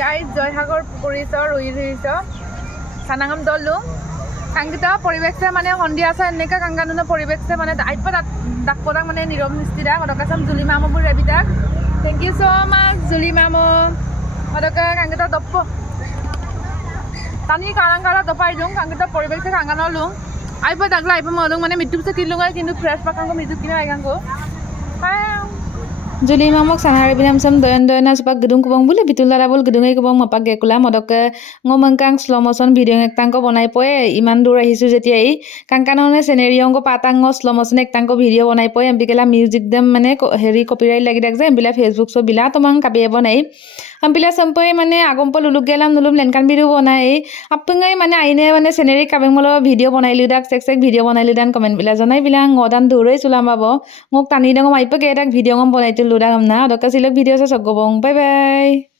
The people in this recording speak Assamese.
Guys, জয়সাগৰ পুখুৰীৰ ৰুইছ সানাগাম দলু কাংকিত পৰিৱেশে মানে সন্ধিয়া আছে এনেকা কাংকানুনৰ পৰিৱেশে মানে আইপা ডাকপদাক মানে নিৰম নিষ্ঠিদা কটকাসাম জুলি মামুৰ ৰেবিটাক থ্যাংক ইউ সো মাচ জুলি মামু কটকা কাংকিত দপ্প তানি কাৰাংকাৰা দপাই লুং কাংকিত পৰিৱেশে কাংকানৰ লুং আইপা ডাকলা আইপা মলুং মানে মৃত্যু পিছে কিলুং কিন্তু ফ্ৰেছ পাকাংগো মৃত্যু কিনা আইগাংগো Juli mamok sanare binam sam doyan doyan sepak gedung kubang bule bitul larabul gedung ai kubang mapak gekula modok ngomengkang slow motion video ek tangko bonai poe iman dur ahisu jetia ei kangkanone scenario ngo patango slow motion ek tangko video bonai poe ambikela music dem mane heri copyright lagi dak je ambila facebook so bila tomang kabe bonai ambila sampai mane agompo luluk gelam nulum lenkan biru bonai apungai mane aine mane scenery kabeng molo video bonai lidak sek video bonai lidan comment bila jonai bilang ngodan duroi sulam babo ngok tani dang maipa ge dak video ngom bonai luda ngamna doka silok video sa sogobong bye bye